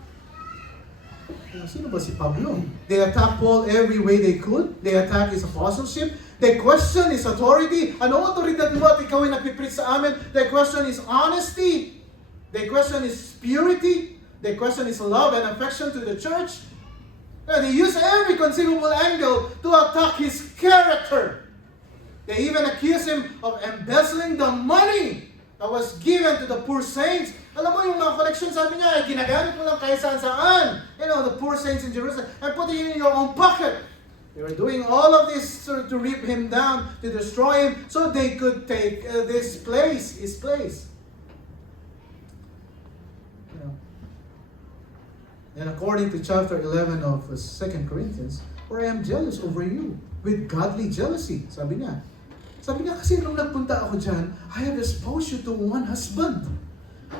Sino ba si Pablo? They attack Paul every way they could. They attack his apostleship. They question his authority. Ano otoridad mo at ikaw ay nagpipreach sa amin? They question his honesty. They question his purity. They question his love and affection to the church. And they use every conceivable angle to attack his character. They even accuse him of embezzling the money that was given to the poor saints. Alam mo yung mga collection, sabi niya, ginagamit mo lang kahit saan-saan. You know, the poor saints in Jerusalem, and putting it in your own pocket. They were doing all of this to rip him down, to destroy him, so they could take his place. And according to chapter 11 of 2 Corinthians, for I am jealous over you with godly jealousy, sabi niya. Sabi niya, kasi nung nagpunta ako dyan, I have exposed you to one husband.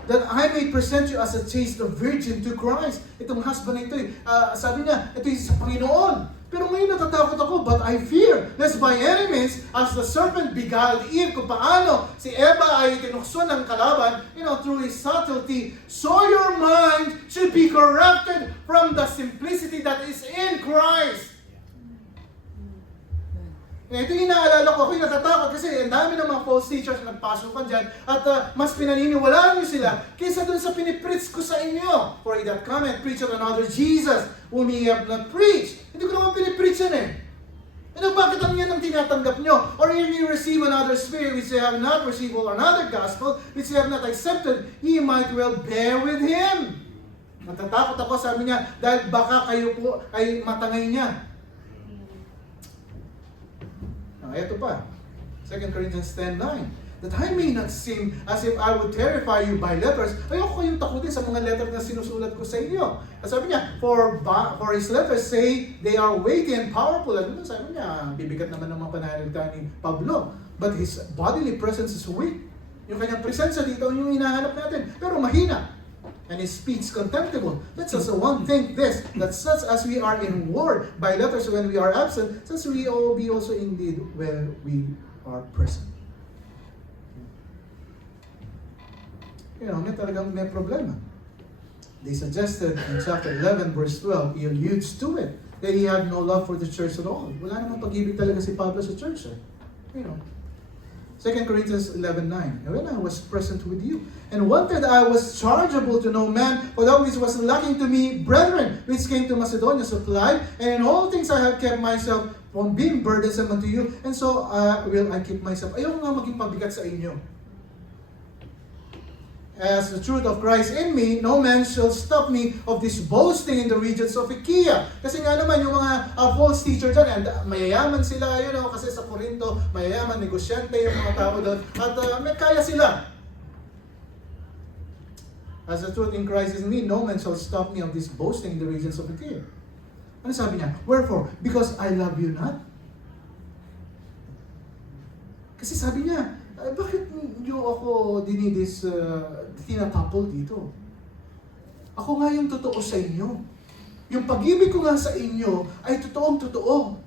That I may present you as a chaste virgin to Christ. Itong husband na ito, sabi niya, ito yung sa Panginoon. Pero ngayon natatakot ako, but I fear, lest by any means, as the serpent beguiled Eve, kung paano si Eva ay tinukso ng kalaban, through his subtlety, so your mind should be corrupted from the simplicity that is in Christ. Ito yung inaalala ko, ako'y natatakot kasi ang dami ng mga false teachers na nagpasukan dyan at mas pinaniniwalaan nyo sila kaysa dun sa pinipreach ko sa inyo. For he that cometh, preach of another Jesus, whom ye have not preached. Hindi ko naman pinipreach yan eh. Bakit ang yan ang tinatanggap nyo? Or if you receive another spirit which ye have not received, or another gospel which ye have not accepted, ye might well bear with him. Natatakot ako, sabi niya, dahil baka kayo po ay matangay niya. Ito pa, 2 Corinthians 10:9. That I may not seem as if I would terrify you by letters. Ayoko kayong takutin sa mga letter na sinusulat ko sa inyo. At sabi niya, for his letters say they are weighty and powerful. At sabi niya, bibigat naman ng mga pananalita ni Pablo. But his bodily presence is weak. Yung kanyang presensya dito, yung hinahanap natin. Pero mahina. And his speech contemptible. Let's also one think this, that such as we are in word by letters when we are absent, such we all be also indeed when we are present. May problema. They suggested in chapter 11 verse 12, he alludes to it, that he had no love for the church at all. Wala namang pag-ibig talaga si Pablo sa church. 2 Corinthians 11:9. When I was present with you, and wanted I was chargeable to no man, for that which was lacking to me, brethren, which came to Macedonia supplied, and in all things I have kept myself from being burdensome unto you, and so will I keep myself. Ayaw nga maging pabigat sa inyo. As the truth of Christ in me, no man shall stop me of this boasting in the regions of Achaia. Kasi nga naman, yung mga false teacher dyan, and mayayaman sila, kasi sa Corinto, mayayaman, negosyante yung mga tao doon, at may kaya sila. As the truth in Christ is in me, no man shall stop me of this boasting in the regions of Achaia. Ano sabi niya? Wherefore? Because I love you not. Kasi sabi niya, bakit nyo ako tinatapol dito? Ako nga yung totoo sa inyo. Yung pag-ibig ko nga sa inyo ay totoong-totoo.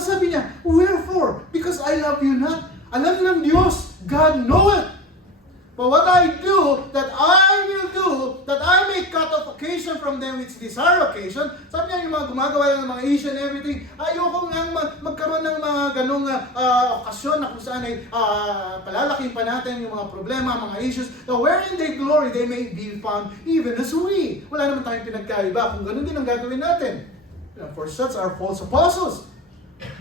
Sabi niya, wherefore? Because I love you not. Alam ng Diyos, God knoweth. But what I do, that I will do, that I may cut off occasion from them which desire occasion. Sabi niya, yung mga gumagawa ng mga issue and everything, ayoko nga magkaroon ng mga ganong okasyon na kung saan ay palalaking pa natin yung mga problema, mga issues, that wherein they glory, they may be found even as we. Wala naman tayong pinagkaiba kung ganun din ang gagawin natin. For such are false apostles.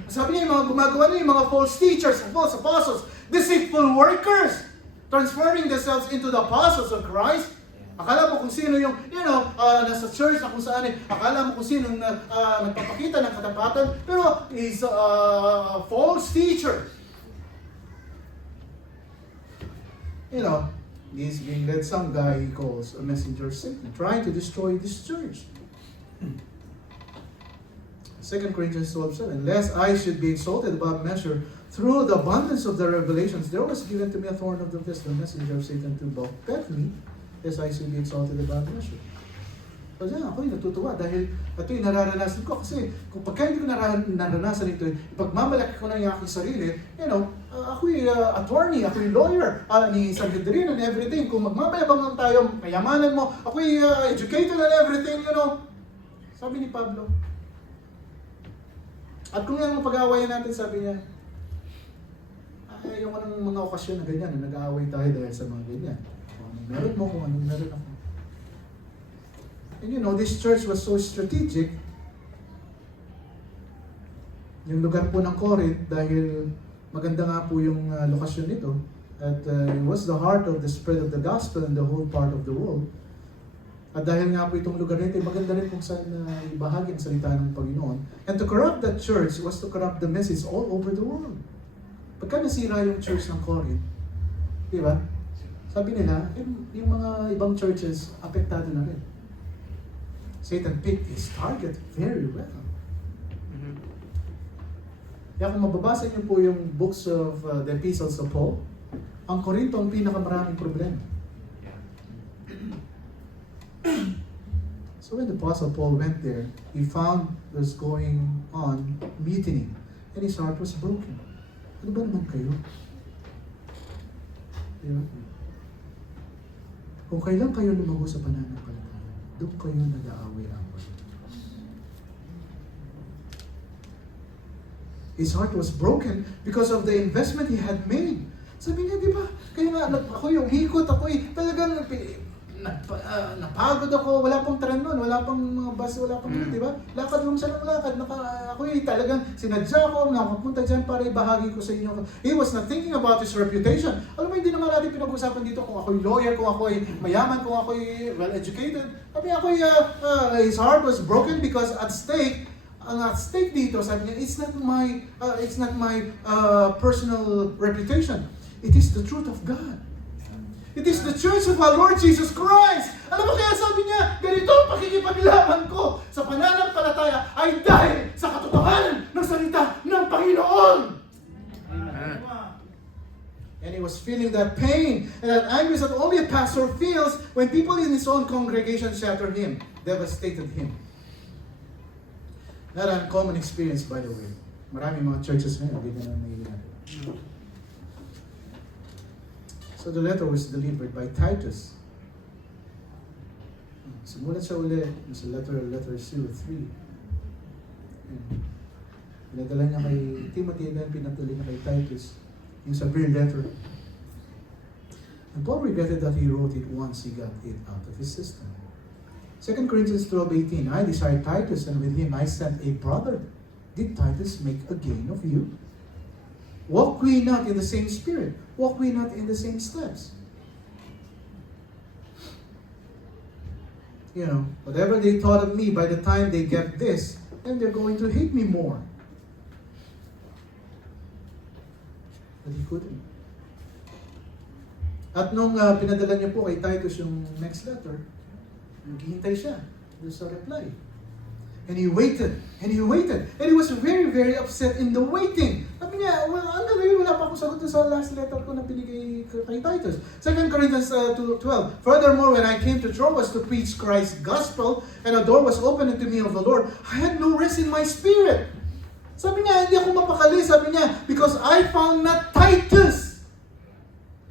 Sabi niya, yung mga gumagawa niya, yung mga false teachers, false apostles, deceitful workers, transforming themselves into the apostles of Christ. Akala mo kung sino yung, nasa church na kung saan akala mo kung sino nagpapakita ng katapatan, pero is a false teacher. He's being led some guy he calls a messenger of Satan, trying to destroy this church. 2 Corinthians 12:7, lest I should be exalted above measure through the abundance of the revelations, there was given to me a thorn of the flesh, the messenger of Satan to buffet me, lest I should be exalted above measure. So yan, ako'y natutuwa dahil ito yung nararanasan ko kasi kung pagka hindi ko naranasan ito, pagmamalaki ko na yung aking sarili, ako'y attorney, ako'y lawyer, ni Sanhedrin and everything. Kung magmamayabang lang tayo, kayamanan mo, ako'y educated and everything, Sabi ni Pablo. At kung yan ang pag-aawayan natin, sabi niya, ayoko ng mga okasyon na ganyan, na nag-aaway tayo dahil sa mga ganyan. Meron mo kung anong meron ako. And this church was so strategic. Yung lugar po ng Corinth, dahil maganda nga po yung lokasyon nito, at it was the heart of the spread of the gospel in the whole part of the world. At dahil nga po itong lugar nito, maganda rin kung saan ibahagi ang salita ng Panginoon. And to corrupt that church was to corrupt the message all over the world. Pagka nasira yung church ng Corinth, di ba? Sabi nila, yung mga ibang churches, apektado na rin. Satan picked his target very well. Kaya kung mababasa niyo po yung books of the epistles of Paul, ang Korinto ang pinakamaraming problema. So when the Apostle Paul went there, he found was going on mutiny, and his heart was broken. Ano ba naman kayo? Diba? Kung kailan kayo lumago sa pananampalataya, doon kayo nag-aaway-away. His heart was broken because of the investment he had made. Sabi niya, di ba? Kaya nga, ako yung hikot, talagang napagod ako, wala pang tren nun, wala pang mga bus, wala pang di ba? Lakad lang siya ng lakad, talagang sinadya ko, nakapunta dyan para ibahagi ko sa inyo. He was not thinking about his reputation. Alam mo, hindi naman natin pinag-usapan dito kung ako'y lawyer, kung ako'y mayaman, kung ako'y well-educated. Sabi ako'y, his heart was broken because at stake dito, sabi niya, it's not my personal reputation. It is the truth of God. It is the church of our Lord Jesus Christ. Alam mo kaya sabi niya, ganito ang pakikipaglaban ko sa pananampalataya ay dahil sa katotohanan ng salita ng Panginoon. Amen. And he was feeling that pain and that anguish that only a pastor feels when people in his own congregation shattered him, devastated him. Not an uncommon experience, by the way. Maraming mga churches ngayon, hindi na nangyayari. So the letter was delivered by Titus. Sumulat siya uli sa letter 03. Pinadala niya kay Timothy and then pinadala niya kay Titus yung sa real letter. And Paul regretted that he wrote it once he got it out of his system. 2 Corinthians 12:18, I desired Titus, and with him I sent a brother. Did Titus make a gain of you? Walk we not in the same spirit? Walk we not in the same steps? You know, whatever they thought of me, by the time they get this, then they're going to hate me more. But he couldn't. At nung pinadala niya po kay Titus yung next letter, naghihintay siya doon sa reply. And he waited, and he waited, and he was very, very upset in the waiting. Sabi niya, well, hanggang ngayon wala pa akong sagot sa last letter ko na binigay kay Titus. 2 Corinthians 2:12. Furthermore, when I came to Troas to preach Christ's gospel, and a door was opened unto me of the Lord, I had no rest in my spirit. Sabi niya, hindi ako mapakali, sabi niya, because I found not Titus.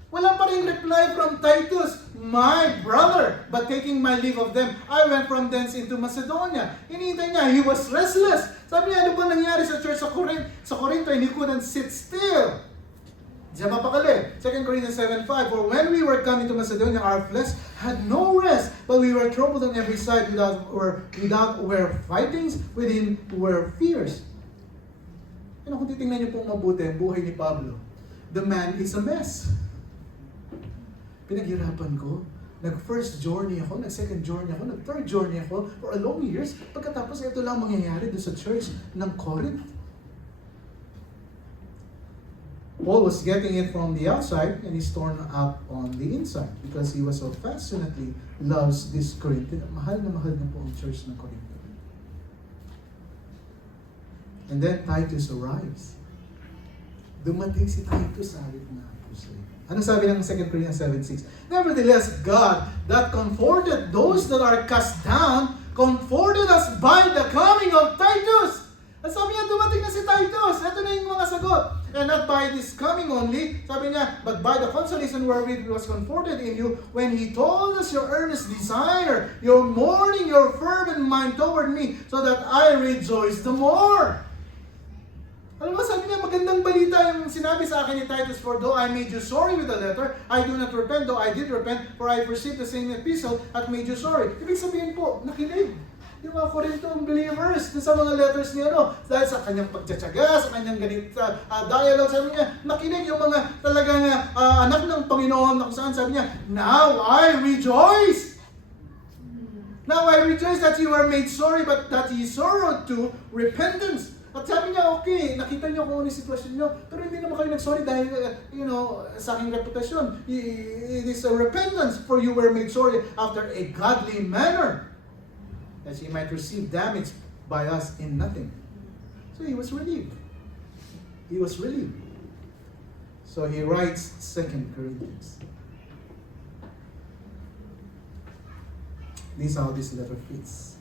Wala pa rin reply from Titus, my brother, but taking my leave of them, I went from thence into Macedonia. Hinihintay niya, he was restless. Sabi niya, ano ba nangyari sa church sa Corinto? And he couldn't sit still. Diyan mapakali. 2 Corinthians 7:5, for when we were coming to Macedonia, our flesh had no rest, but we were troubled on every side without were fightings, within were fears. Kung titingnan niyo pong mabuti ang buhay ni Pablo, the man is a mess. Pinaghirapan ko. Nag-first journey ako, nag-second journey ako, nag-third journey ako for a long years. Pagkatapos ito lang mangyayari doon sa church ng Corinth. Paul was getting it from the outside and he's torn up on the inside because he was so passionately loves this Corinthian. Mahal na po ang church ng Corinth. And then Titus arrives. Dumating si Titus, sabi ko nga po sa iyo. Ano sabi ng 2 Corinthians 7:6? Nevertheless, God that comforted those that are cast down, comforted us by the coming of Titus. At sabi niya, dumating na si Titus. Ito na yung mga sagot. And not by this coming only, sabi niya, but by the consolation wherewith he was comforted in you, when he told us your earnest desire, your mourning, your fervent mind toward me, so that I rejoice the more. Alam mo, sabi niya, magandang balita yung sinabi sa akin ni Titus, for though I made you sorry with the letter, I do not repent, though I did repent, for I received the same epistle at made you sorry. Ibig sabihin po, nakinig. Yung mga Corinthian believers sa mga letters niya, dahil sa kanyang pagtsatsaga, sa kanyang dialogue, sabi niya, nakinig yung mga talagang anak ng Panginoon, kung saan sabi niya, now I rejoice. Now I rejoice that you were made sorry, but that ye sorrowed to repentance. At sabi niya, okay, nakita niyo kung ano yung sitwasyon niyo, pero hindi naman kayo nag-sorry dahil, sa aking reputasyon. It is a repentance, for you were made sorry after a godly manner, that ye might receive damage by us in nothing. So he was relieved. He was relieved. So he writes 2 Corinthians. This is how this letter fits.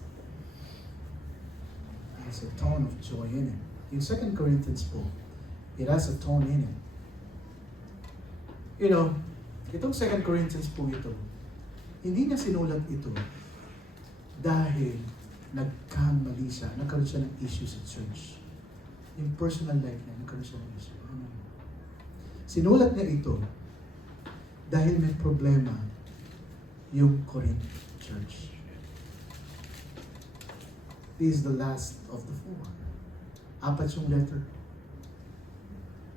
It has a tone of joy in it. In 2 Corinthians po, it has a tone in it. You know, itong 2 Corinthians po ito, hindi niya sinulat ito dahil nagkamali siya, nagkaroon siya ng issue sa church. Yung personal life niya, nagkaroon siya ng issue. Sinulat niya ito dahil may problema yung Corinth church. This is the last of the four. Apat yung letter.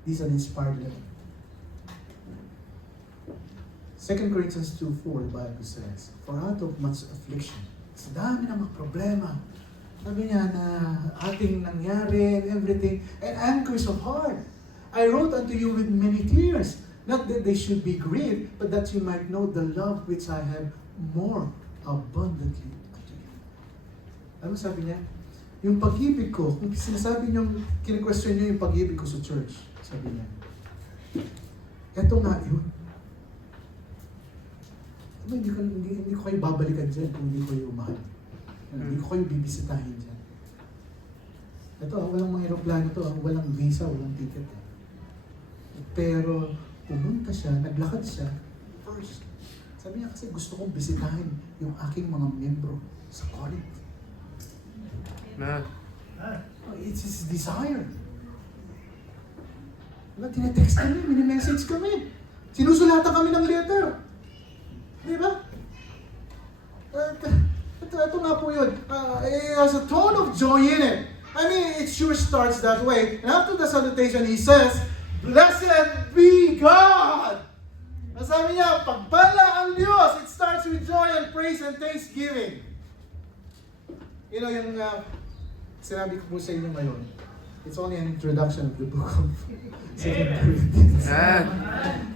This is an inspired letter. 2 Corinthians 2:4, the Bible says, "For out of much affliction," sa dami ng mga problema, sabi niya na ating nangyari and everything, and anguish of heart, I wrote unto you with many tears, not that they should be grieved, but that you might know the love which I have more abundantly unto you. Ano sabi niya? Yung pag-ibig ko, kung sinasabi niyo, kine-question niyo yung pag-ibig ko sa church, sabi niya, eto nga yun. Hindi ko kayo babalikan dyan kung hindi ko kayo umahal. Hindi ko kayo bibisitahin dyan. Ito, walang mga aeroplano to, walang visa, walang ticket. Pero pumunta siya, naglakad siya first. Sabi niya kasi gusto kong bisitahin yung aking mga membro sa Corinth. It's his desire. Tinetext kami, mini-message kami. Sinusulatan kami ng letter. Di ba? Ito nga po yun. It has a tone of joy in it. I mean, it sure starts that way. And after the salutation, he says, "Blessed be God!" Sabi niya, pagpala ang Diyos. It starts with joy and praise and thanksgiving. You know, yung sinabi ko po sa inyo ngayon, it's only an introduction of the book of 2 Corinthians.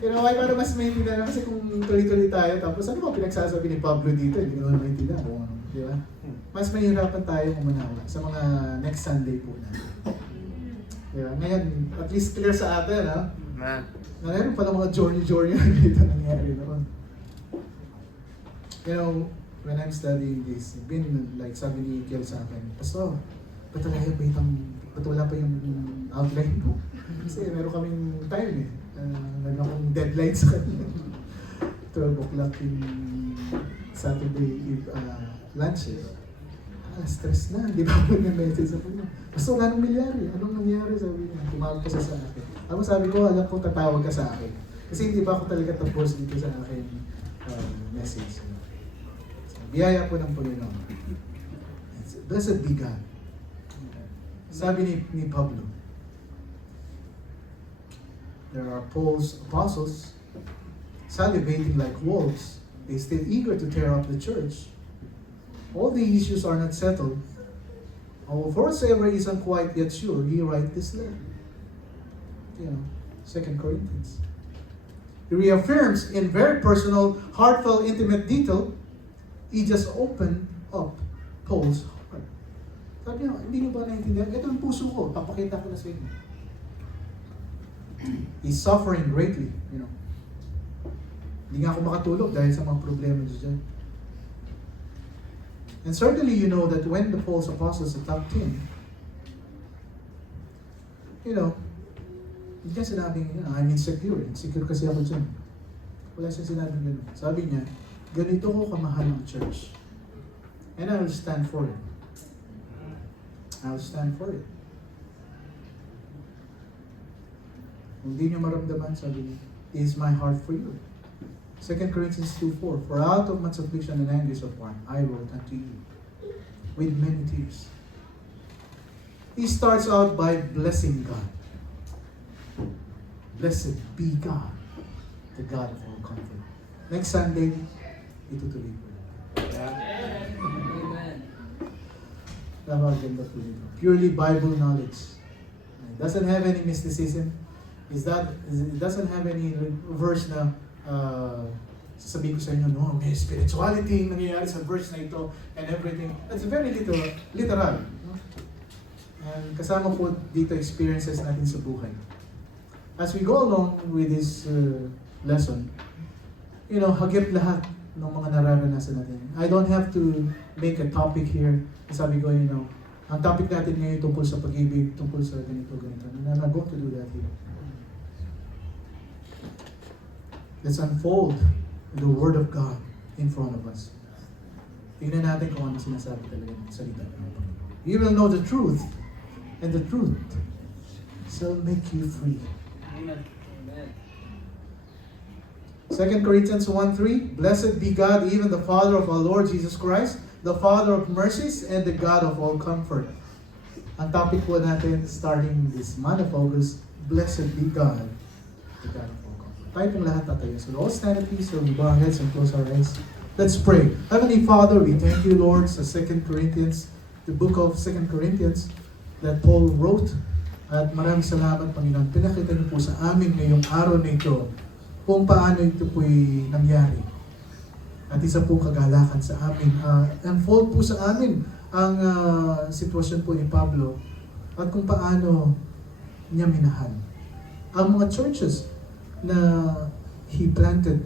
You know, ay para mas maintindihan kasi kung tuloy-tuloy tayo, tapos ano ba pinagsasabi ni Pablo dito, hindi ko naman maintindihan kung ano, di ba? Mas mahirapan tayo umunawa sa mga next Sunday po na. Di ba? Ngayon, at least clear sa atin, ha? Meron pala mga journey dito nangyari noon. You know, when I'm studying this, been like sabi ni Kiel sa akin, Pastor, ba't wala pa yung outline mo? Kasi meron kaming time eh. Meron akong deadline sa kanya. 12 o'clock yung Saturday lunch eh. Stress na, di ba ako nag-message sa kanya. Basta wala nang nangyari. Anong nangyari? Sabi niya, tumawag ka sa akin. Ako sabi ko, alam ko tatawag ka sa akin. Kasi hindi pa ako talaga tapos dito sa akin message. So, biyaya po ng Panginoon. Blessed be God. Sabi ni Pablo, there are Paul's apostles salivating like wolves. They still eager to tear up the church. All the issues are not settled. For whatsoever isn't quite yet sure, he writes this letter. You know, 2 Corinthians. He reaffirms in very personal, heartfelt, intimate detail. He just opened up Paul's heart. Sabi niya, hindi niyo ba naiintindihan? Ito ang puso ko, papakita ko na sa inyo. He's suffering greatly, you know. Hindi nga ako makatulog dahil sa mga problema dyan. And certainly you know that when the false apostles attacked him, you know, hindi niya sinabing, I'm insecure. Insecure kasi ako dyan. Wala siya sinabing gano'n. Sabi niya, ganito ko kamahal ang church. And I will stand for it. I'll stand for it. Kung di niyo maramdaman, sabi niya, it is my heart for you. 2 Corinthians 2:4, "For out of much affliction and anguish of heart, I wrote unto you with many tears." He starts out by blessing God. Blessed be God, the God of all comfort. Next Sunday, itutuloy ko. Amen. Napakaganda po dito. Purely Bible knowledge. It doesn't have any mysticism. It doesn't have any verse na sasabihin ko sa inyo, no, may spirituality nangyayari sa verse na ito and everything. It's very literal. No? And kasama po dito experiences natin sa buhay. As we go along with this lesson, hagip lahat ng mga nararanasan natin. I don't have to make a topic here. Sabi ko, ang topic natin ngayon tungkol sa pag-ibig, tungkol sa ganito. And I'm not going to do that here. Let's unfold the Word of God in front of us. Tingnan natin kung ano sinasabi talaga ng salita ng Panginoon. You will know the truth, and the truth shall make you free. Amen. 2 Corinthians 1:3, Blessed be God, even the Father of our Lord Jesus Christ, the Father of mercies and the God of all comfort. Ang topic po natin starting this month of August, Blessed be God, the God of all comfort. Tayo pong lahat tatayo. So all stand at peace, so we bow our heads and close our eyes. Let's pray. Heavenly Father, we thank you, Lord, sa 2 Corinthians, the book of 2 Corinthians that Paul wrote. At maraming salamat, Panginoon. Pinakita niyo po sa amin ngayong araw na ito kung paano ito po'y nangyari. At isa po kagalakan sa amin. Unfold po sa amin ang sitwasyon po ni Pablo at kung paano niya minahal ang mga churches na he planted